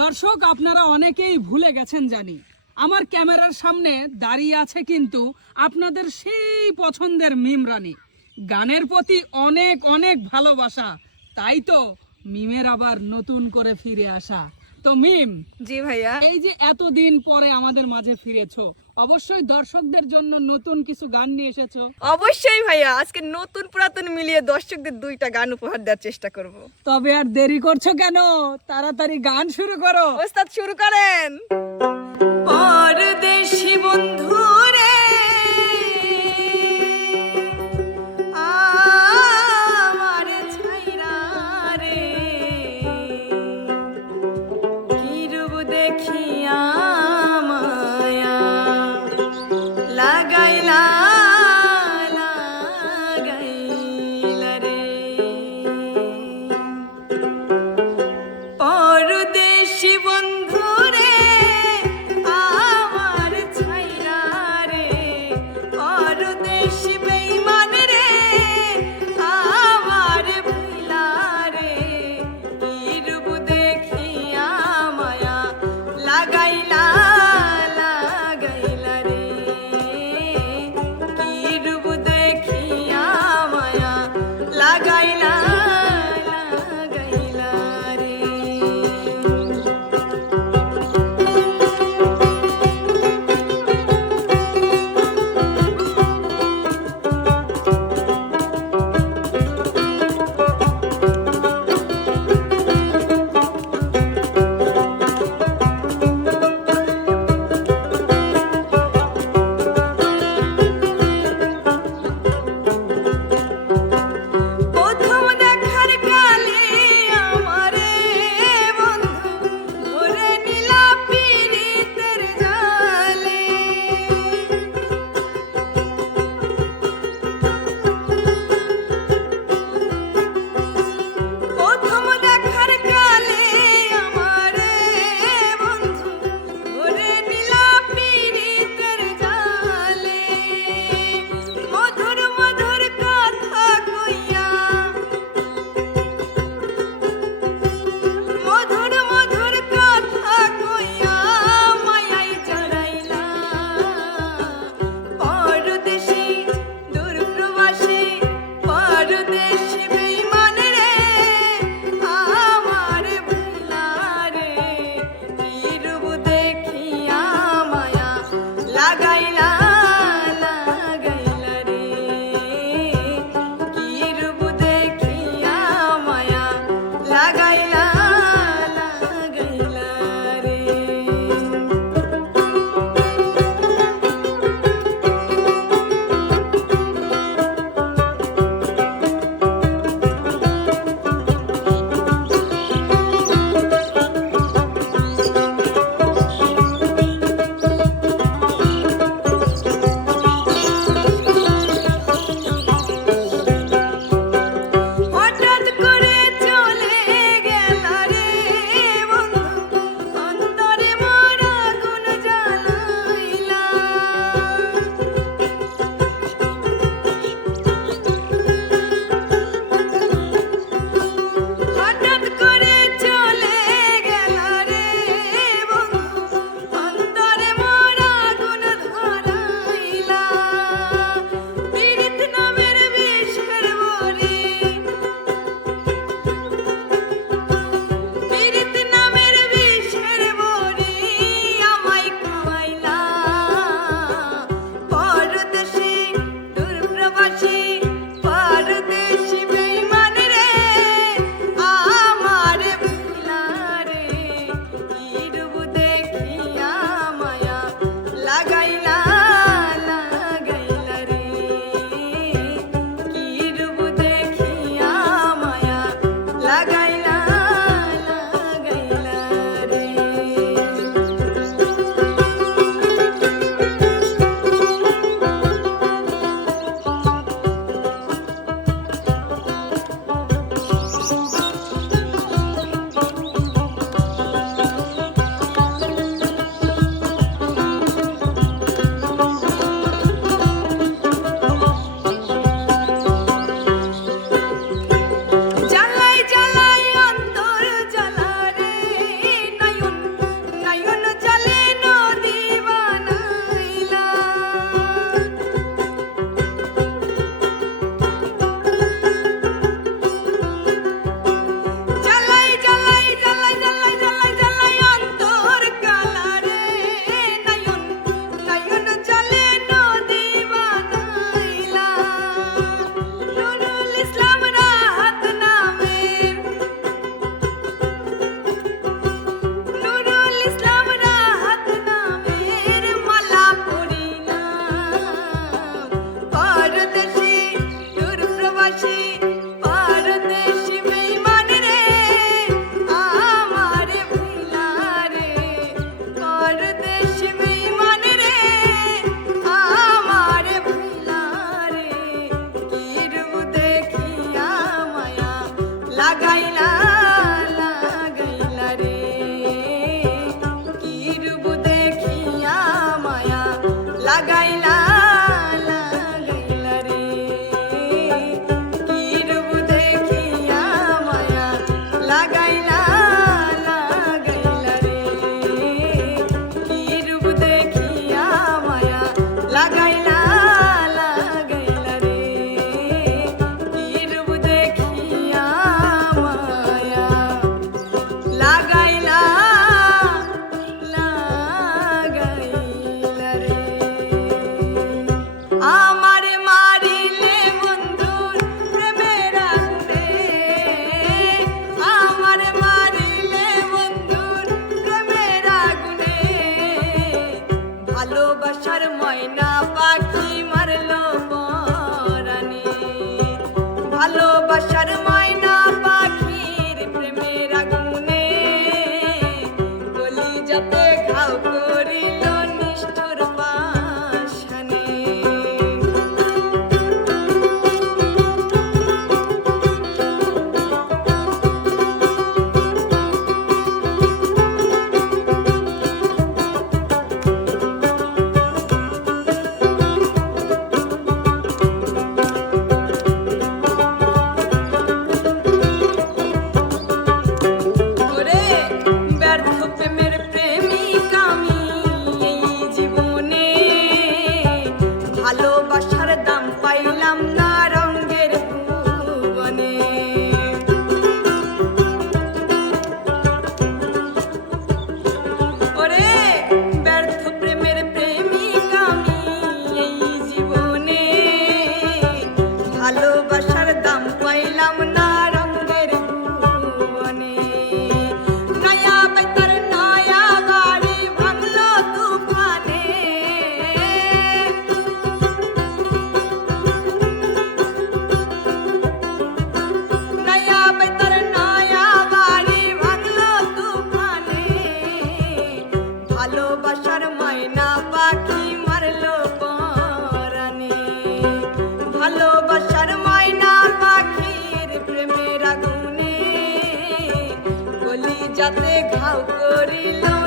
দর্শক, আপনারা অনেকেই ভুলে গেছেন জানি। আমার ক্যামেরার সামনে দাঁড়িয়ে আছে কিন্তু আপনাদের সেই পছন্দের মিম রানী। গানের প্রতি অনেক অনেক ভালোবাসা। তাই তো মিমের আবার নতুন করে ফিরে আসা। তো মিম জি ভাইয়া। এই যে এতদিন পরে আমাদের মাঝে ফিরেছো অবশ্যই দর্শকদের জন্য নতুন কিছু গান নিয়ে এসেছ। অবশ্যই ভাইয়া আজকে নতুন পুরাতন মিলিয়ে দর্শকদের দুইটা গান উপহার দেওয়ার চেষ্টা করব। তবে আর দেরি করছ কেন? তাড়াতাড়ি গান শুরু করো। ওস্তাদ শুরু করেন। পরদেশি বন্ধু qui যাতে ঘাও করিল।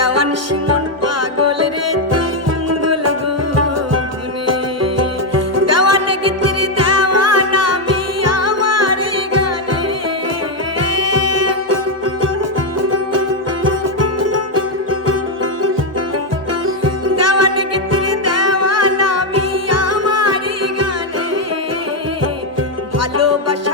দেওয়ান শিমন পাগল রে তিঙ্গুল গুনে। দেওয়ান গীতির দেওয়ান আমি আমার গানে। দেওয়ান গীতির দেওয়ান আমি আমার গানে। ভালোবাসা